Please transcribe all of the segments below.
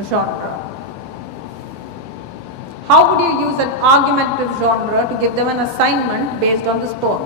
genre. How would you use an argumentative genre to give them an assignment based on this poem?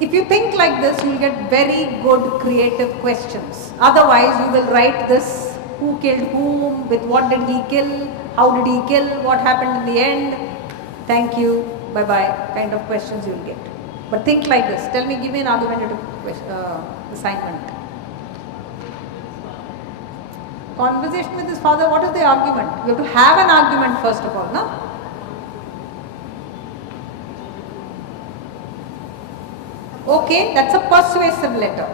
If you think like this, you will get very good creative questions. Otherwise, you will write this: who killed whom, with what did he kill, how did he kill, what happened in the end, thank you, bye bye, kind of questions you will get. But think like this: tell me, give me an argumentative assignment. Conversation with his father, what is the argument? You have to have an argument first of all, no? Okay, that's a persuasive letter.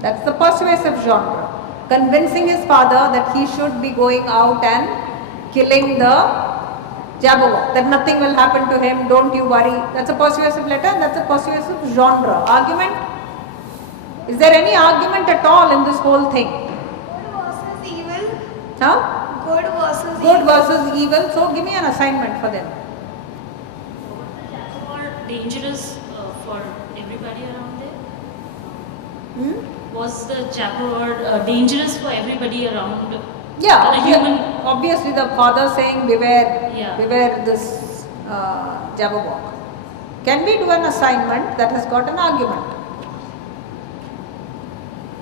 That's the persuasive genre. Convincing his father that he should be going out and killing the Jabberwock, that nothing will happen to him, don't you worry. That's a persuasive letter and that's a persuasive genre. Argument? Is there any argument at all in this whole thing? Huh? Good versus evil. So give me an assignment for them. Or dangerous for everybody around there? Was the Jabberwock dangerous for everybody around? Yeah, the human. Obviously the father saying beware, Yeah. beware this Jabberwock. Can we do an assignment that has got an argument?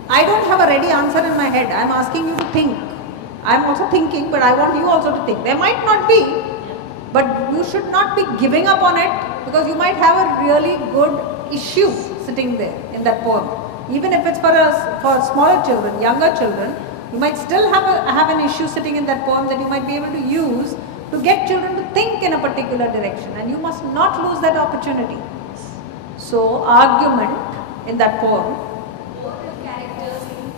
I don't have a ready answer in my head. I am asking you to think. I am also thinking, but I want you also to think. There might not be, but you should not be giving up on it, because you might have a really good issue sitting there in that poem. Even if it's for smaller children, younger children, you might still have an issue sitting in that poem that you might be able to use to get children to think in a particular direction, and you must not lose that opportunity. So, argument in that poem.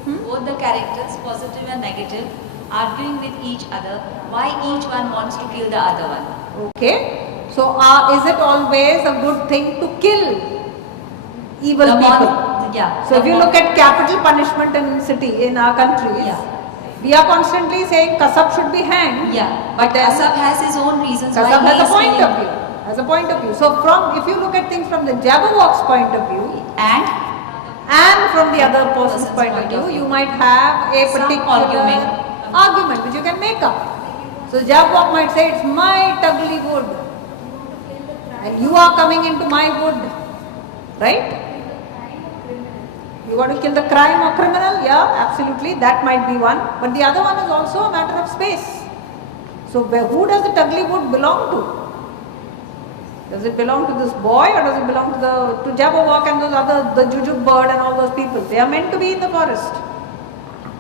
Both the characters, positive and negative, arguing with each other, why each one wants to kill the other one. Okay. So, is it always a good thing to kill evil people? So, if you look at capital punishment in our countries, we are constantly saying Kasab should be hanged. Yeah, but Kasab has his own reasons. Kasab has a point of view. So, if you look at things from the Jabberwock's point of view and from the other person's point of view, you might have a particular argument which you can make up. So Jabberwock might say, it's my ugly wood and you are coming into my wood, right? You want to kill the crime or criminal? Yeah, absolutely, that might be one. But the other one is also a matter of space. So who does the ugly wood belong to? Does it belong to this boy, or does it belong to Jabberwock and those other, the Jujube bird and all those people? They are meant to be in the forest.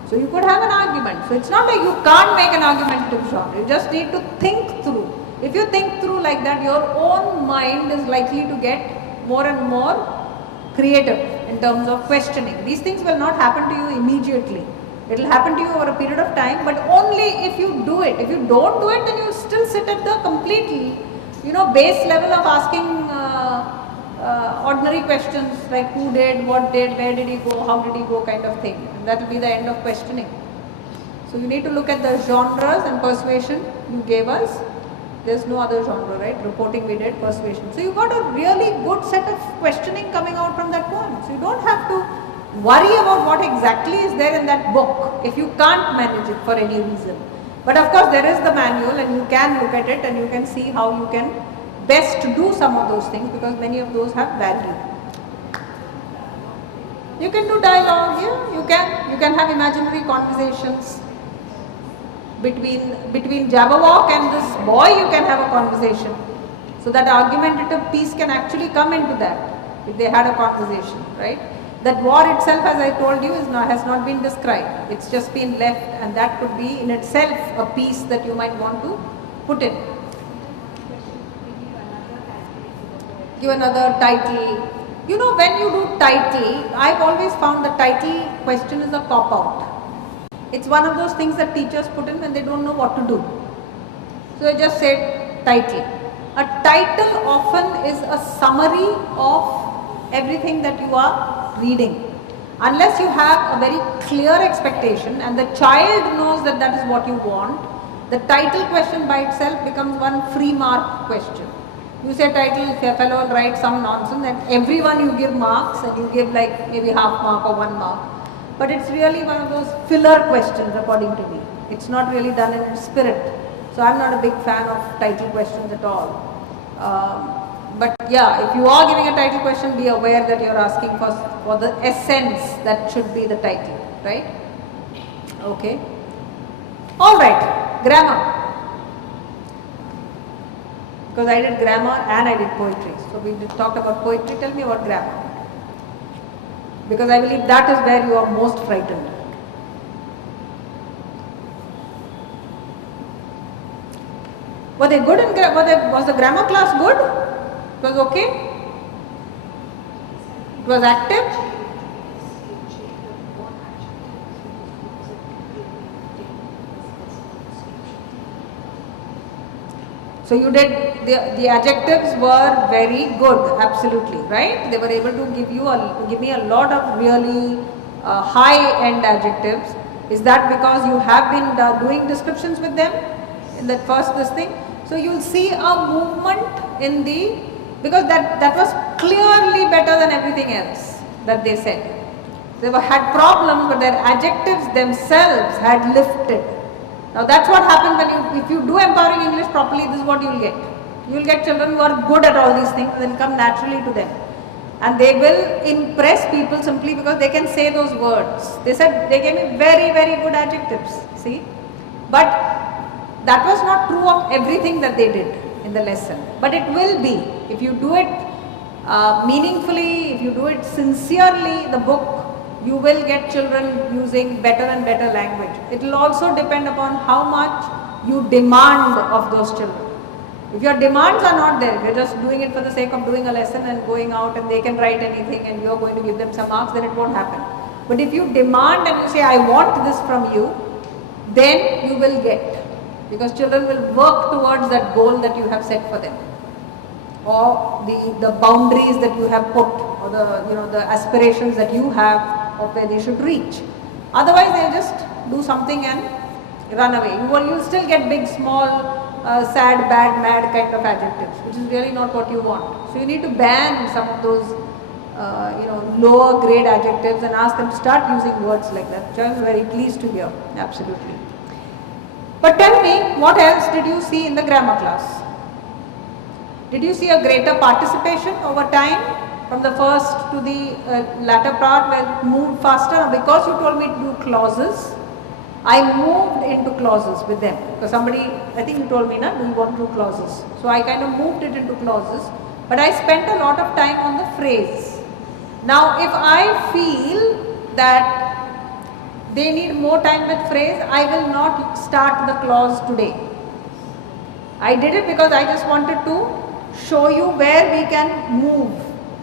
So you could have an argument. So it's not like you can't make an argumentative genre. You just need to think through. If you think through like that, your own mind is likely to get more and more creative in terms of questioning. These things will not happen to you immediately. It will happen to you over a period of time, but only if you do it. If you don't do it, then you still sit at the completely base level of asking ordinary questions like who did, what did, where did he go, how did he go, kind of thing. And that will be the end of questioning. So you need to look at the genres, and persuasion you gave us. There's no other genre, right? Reporting we did, persuasion. So you got a really good set of questioning coming out from that poem. So you don't have to worry about what exactly is there in that book if you can't manage it for any reason. But of course there is the manual, and you can look at it and you can see how you can best do some of those things, because many of those have value. You can do dialogue here, you can have imaginary conversations between Jabberwock and this boy. You can have a conversation, so that argumentative piece can actually come into that if they had a conversation, right? That war itself, as I told you, has not been described. It's just been left, and that could be in itself a piece that you might want to put in. Give another title. When you do title, I've always found the title question is a cop-out. It's one of those things that teachers put in when they don't know what to do. So they just said title. A title often is a summary of everything that you are reading. Unless you have a very clear expectation and the child knows that that is what you want, the title question by itself becomes one free mark question. You say title, if a fellow will write some nonsense, and everyone you give marks, and you give like maybe half mark or 1 mark. but it's really one of those filler questions according to me. It's not really done in spirit. So I'm not a big fan of title questions at all. But yeah, if you are giving a title question, be aware that you're asking for the essence that should be the title, right? Okay. Alright, grammar. Because I did grammar and I did poetry. So we talked about poetry. Tell me about grammar. Because I believe that is where you are most frightened. Were they good in was the grammar class good? It was okay? It was active? So you did, the adjectives were very good, absolutely, right? They were able to give me a lot of really high-end adjectives. Is that because you have been doing descriptions with them in that first this thing? So you'll see a movement in because that was clearly better than everything else that they said. They had problems, but their adjectives themselves had lifted. Now that's what happens if you do empowering English properly. This is what you'll get. You'll get children who are good at all these things, they'll come naturally to them. And they will impress people simply because they can say those words. They gave me very, very good adjectives, see. But that was not true of everything that they did in the lesson. But it will be. If you do it meaningfully, if you do it sincerely, the book, you will get children using better and better language. It will also depend upon how much you demand of those children. If your demands are not there, you're just doing it for the sake of doing a lesson and going out and they can write anything and you're going to give them some marks, then it won't happen. But if you demand and you say, I want this from you, then you will get. Because children will work towards that goal that you have set for them, or the boundaries that you have put, or the aspirations that you have of where they should reach. Otherwise, they'll just do something and run away. You'll still get big, small, sad, bad, mad kind of adjectives, which is really not what you want. So you need to ban some of those, lower grade adjectives and ask them to start using words like that, which I am very pleased to hear. Absolutely. But tell me, what else did you see in the grammar class? Did you see a greater participation over time? From the first to the latter part where it moved faster? Now, because you told me to do clauses, I moved into clauses with them. Because I think you told me, do you want to do clauses? So I kind of moved it into clauses. But I spent a lot of time on the phrase. Now, if I feel that they need more time with phrase, I will not start the clause today. I did it because I just wanted to show you where we can move,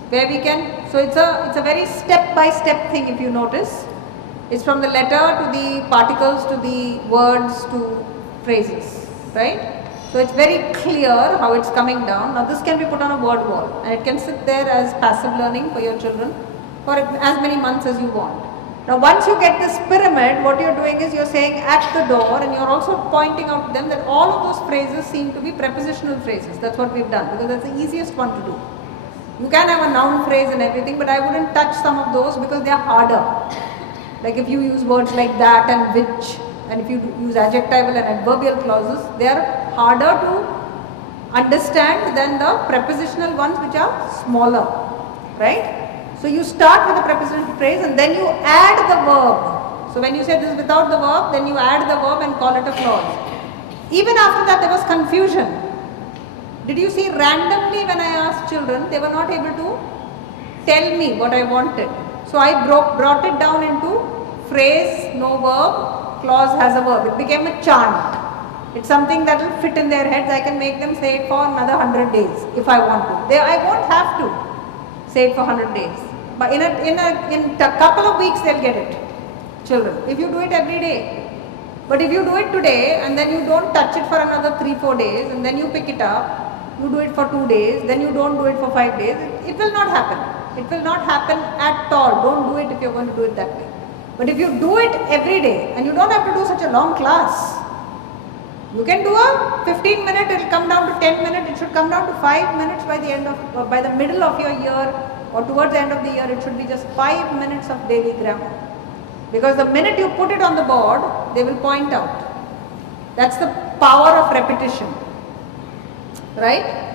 so it's a very step-by-step thing if you notice. It's from the letter to the particles to the words to phrases, right? So it's very clear how it's coming down. Now this can be put on a word wall and it can sit there as passive learning for your children for as many months as you want. Now once you get this pyramid, what you're doing is you're saying at the door, and you're also pointing out to them that all of those phrases seem to be prepositional phrases. That's what we've done because that's the easiest one to do. You can have a noun phrase and everything, but I wouldn't touch some of those because they are harder. Like if you use words like that and which, and if you use adjectival and adverbial clauses, they are harder to understand than the prepositional ones which are smaller, right? So you start with the prepositional phrase and then you add the verb. So when you say this is without the verb, then you add the verb and call it a clause. Even after that there was confusion. Did you see randomly when I asked children, they were not able to tell me what I wanted. So I brought it down into phrase, no verb, clause has a verb. It became a chant. It's something that will fit in their heads. I can make them say it for another 100 days if I want to. I won't have to say it for 100 days. But in a couple of weeks they'll get it, children, if you do it every day. But if you do it today and then you don't touch it for another 3-4 days and then you pick it up, you do it for 2 days, then you don't do it for 5 days, it will not happen. It will not happen at all. Don't do it if you're going to do it that way. But if you do it every day, and you don't have to do such a long class, you can do a 15 minute, it will come down to 10 minutes, it should come down to 5 minutes by the middle of your year, or towards the end of the year, it should be just 5 minutes of daily grammar. Because the minute you put it on the board, they will point out. That's the power of repetition. Right?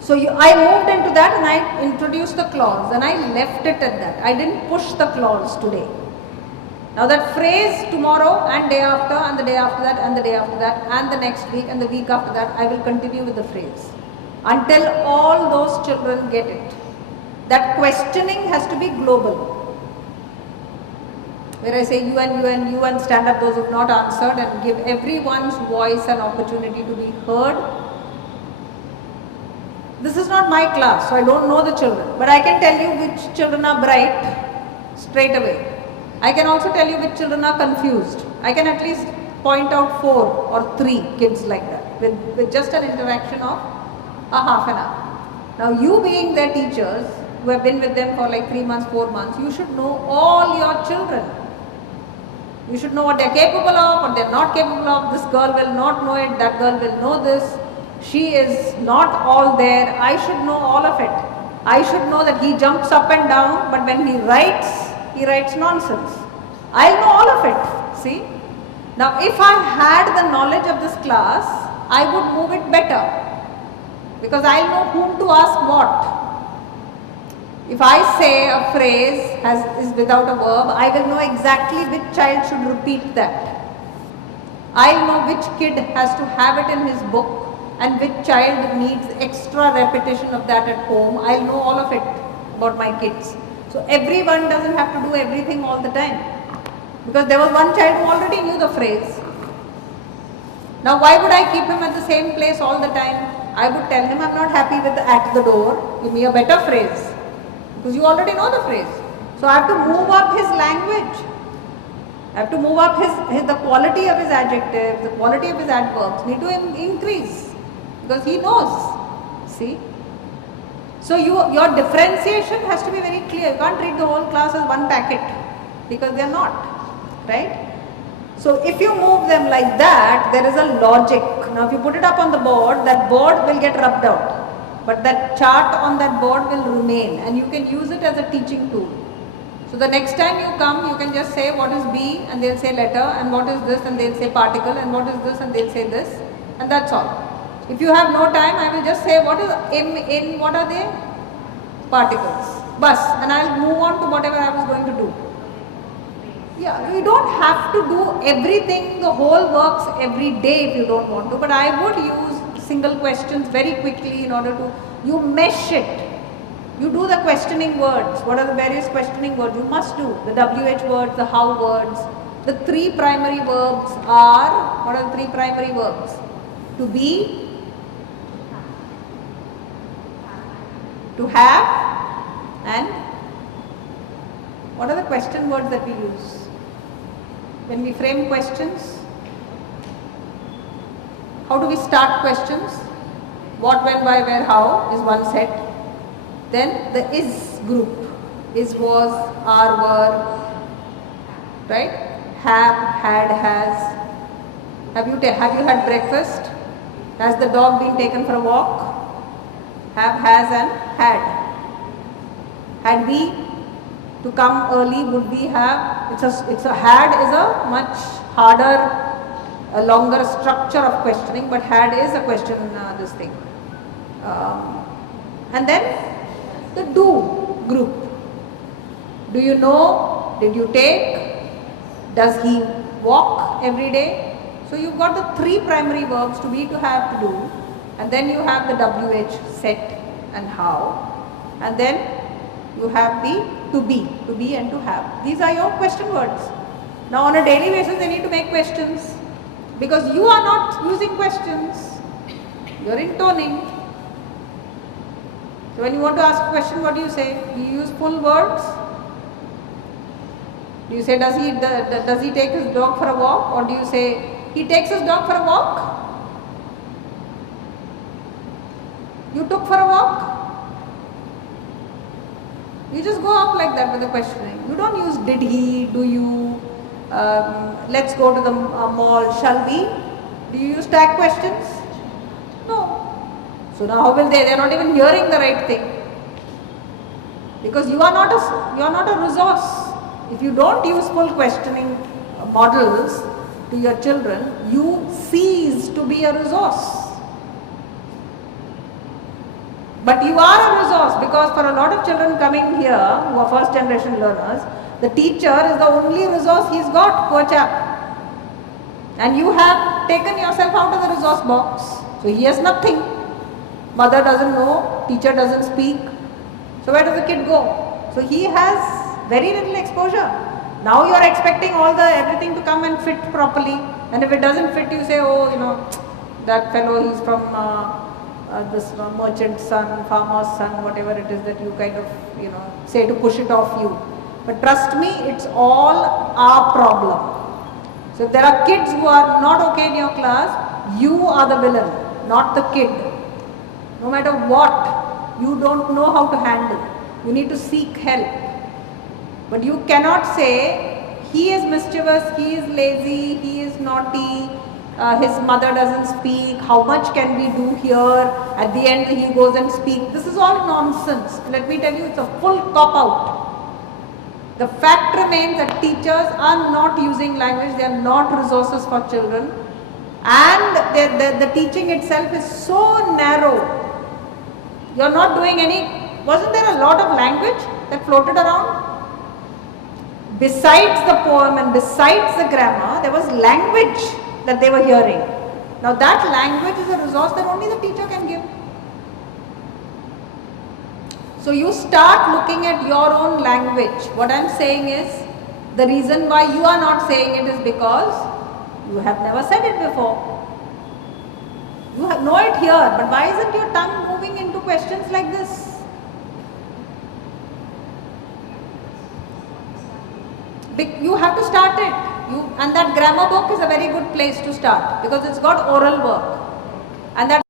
So I moved into that and I introduced the clause and I left it at that. I didn't push the clause today. Now that phrase tomorrow and day after and the day after that and the day after that and the next week and the week after that, I will continue with the phrase until all those children get it. That questioning has to be global. Where I say you and stand up those who have not answered and give everyone's voice an opportunity to be heard. This is not my class, so I don't know the children, but I can tell you which children are bright straight away. I can also tell you which children are confused. I can at least point out 4 or 3 kids like that with just an interaction of a half an hour. Now you being their teachers, who have been with them for like 3 months, 4 months, you should know all your children. You should know what they are capable of, what they are not capable of. This girl will not know it, that girl will know this. She is not all there. I should know all of it. I should know that he jumps up and down, but when he writes nonsense. I'll know all of it. See? Now if I had the knowledge of this class, I would move it better. Because I'll know whom to ask what. If I say a phrase is without a verb, I will know exactly which child should repeat that. I'll know which kid has to have it in his book and which child needs extra repetition of that at home. I'll know all of it about my kids. So everyone doesn't have to do everything all the time. Because there was one child who already knew the phrase. Now why would I keep him at the same place all the time? I would tell him I'm not happy with the at the door, give me a better phrase. Because you already know the phrase. So I have to move up his language. I have to move up the quality of his adjectives, the quality of his adverbs need to increase. Because he knows. See? So your differentiation has to be very clear. You can't treat the whole class as one packet. Because they are not. Right? So if you move them like that, there is a logic. Now if you put it up on the board, that board will get rubbed out. But that chart on that board will remain and you can use it as a teaching tool. So the next time you come, you can just say what is B and they'll say letter, and what is this and they'll say particle, and what is this and they'll say this, and that's all. If you have no time, I will just say what is M, in, what are they? Particles. Bus, and I'll move on to whatever I was going to do. Yeah, you don't have to do everything, the whole works every day if you don't want to, but I would use single questions very quickly in order to, you mesh it. You do the questioning words. What are the various questioning words? You must do the WH words, the how words. The 3 primary verbs are, what are the 3 primary verbs? To be, to have, and what are the question words that we use? When we frame questions, how do we start questions? What, when, why, where, how is one set. Then the is group, is, was, are, were, right? Have, had, has. Have you had breakfast? Has the dog been taken for a walk? Have, has, and had. Had we to come early, would we have? It's a had is a much harder, a longer structure of questioning, but had is a question, this thing. And then the do group. Do you know? Did you take? Does he walk every day? So you've got the 3 primary verbs, to be, to have, to do, and then you have the WH, set and how, and then you have the to be and to have. These are your question words. Now on a daily basis they need to make questions, because you are not using questions, you are intoning. So when you want to ask a question, what do you say? Do you use full words? Do you say does he take his dog for a walk, or do you say he takes his dog for a walk? You took for a walk? You just go up like that with the questioning. You don't use did he, do you, let's go to the mall, shall we? Do you use tag questions? No. So now how will they are not even hearing the right thing. Because you are not a resource. If you don't use full questioning models to your children, you cease to be a resource. But you are a resource, because for a lot of children coming here who are first generation learners, the teacher is the only resource he's got, poor chap. And you have taken yourself out of the resource box. So he has nothing. Mother doesn't know, teacher doesn't speak. So where does the kid go? So he has very little exposure. Now you are expecting everything to come and fit properly. And if it doesn't fit, you say, oh, that fellow, he's from this merchant's son, farmer's son, whatever it is that you kind of, say to push it off you. But trust me, it's all our problem. So if there are kids who are not okay in your class, you are the villain, not the kid. No matter what, you don't know how to handle. You need to seek help. But you cannot say, he is mischievous, he is lazy, he is naughty, his mother doesn't speak, how much can we do here? At the end he goes and speaks. This is all nonsense. Let me tell you, it's a full cop-out. The fact remains that teachers are not using language, they are not resources for children, and the teaching itself is so narrow. You are not doing wasn't there a lot of language that floated around? Besides the poem and besides the grammar, there was language that they were hearing. Now that language is a resource that only the teacher can give. So you start looking at your own language. What I am saying is, the reason why you are not saying it is because you have never said it before. You know it here, but why isn't your tongue moving into questions like this? You have to start it. And that grammar book is a very good place to start, because it's got oral work. And that